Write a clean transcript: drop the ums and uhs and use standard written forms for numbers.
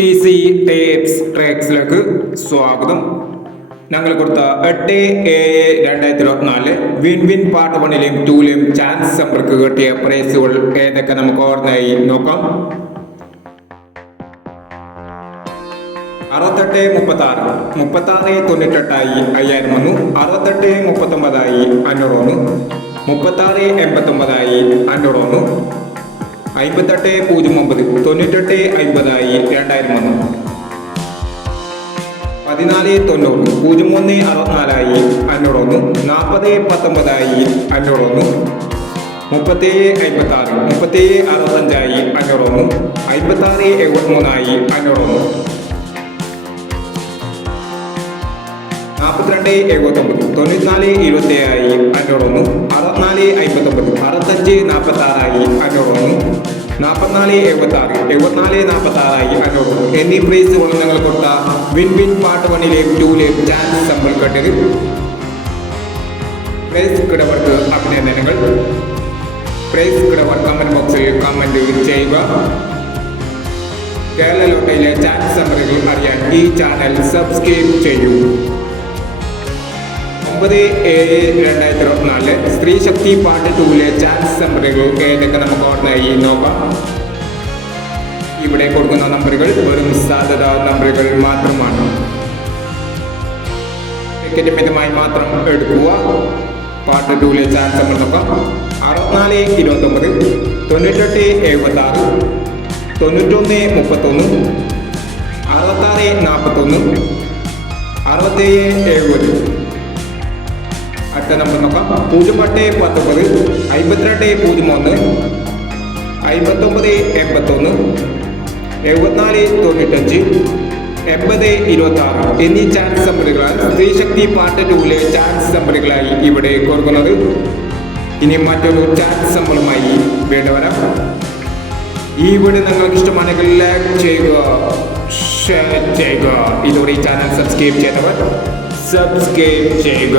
Easy tapes ട്രാക്സിലേക്ക് സ്വാഗതം. ഞങ്ങൾ കൊടുത്ത 8/7/2024 വിൻ വിൻ പാർട്ട് 1ലെയും 2ലെയും ചാൻസ് സമ്പർക്ക് കിട്ടിയ പ്രൈസുകൾ ഏതൊക്കെ നമുക്ക് ഓർമ്മയായി നോക്കാം. 68-36 5000 വന്നു. 68-39 500 വന്നു. 36-89 500 വന്നു. 58-09 98-50 2000 വന്നു. 14-90 03-64 500 വന്നു. 40-19 500 വന്നു. 37-56 37-65 500 വന്നു. 56-73 500 വന്നു. 42-79 94-27 500 വന്നു. 64-59 65-46 500 വന്നു. 44-76 74-46 500 വന്നു. എന്നീ പ്രൈസുകൾ നിങ്ങൾ കൊടുത്ത വിൻ വിൻ പാർട്ട് 1ലെയും 2ലെയും ചാൻസ് സമ്പൽ കെട്ടത് പ്രൈസ് കിടവർക്ക് അഭിനന്ദനങ്ങൾ. പ്രൈസ് കിടവർ കമന്റ് ബോക്സിൽ കമന്റ് ചെയ്യുക. കേരള ലോട്ടയിലെ ചാൻസ് സമ്പറുകൾ അറിയാൻ ഈ ചാനൽ സബ്സ്ക്രൈബ് ചെയ്യൂ. 9/7/2024 സ്ത്രീ ശക്തി പാർട്ട് 2ലെ ചാൻസ് നമ്പറുകൾ ഏതൊക്കെ നമുക്ക് ഓർമ്മയായി നോക്കാം. ഇവിടെ കൊടുക്കുന്ന നമ്പറുകൾ വെറും സാധ്യത നമ്പറുകൾ മാത്രമാണ്. ടിക്കറ്റ് മിതമായി മാത്രം എടുക്കുക. പാർട്ട് 2ലെ ചാൻസ് നമ്പർ നോക്കാം. 64-29 98-76 91-31 66-41 67-70. അടുത്ത നമ്പർ നോക്കാം. 08-19 52-01 59-81 74-95 80-26 എന്നീ ചാൻസ് നമ്പറുകളാണ് സ്ത്രീ ശക്തി പാർട്ട് 2ലെ ചാൻസ് നമ്പറുകളായി ഇവിടെ കൊടുക്കുന്നത്. ഇനി മറ്റൊരു ചാൻസ് നമ്പറുമായി വീണ്ടും വരാം. ഈ വീഡിയോ നിങ്ങൾക്ക് ഇഷ്ടമാണെങ്കിൽ ലൈക്ക് ചെയ്യുക, ഷെയർ ചെയ്യുക. ഇതോടെ ഈ ചാനൽ സബ്സ്ക്രൈബ് ചെയ്തവർ സബ്സ്ക്രൈബ് ചെയ്യുക.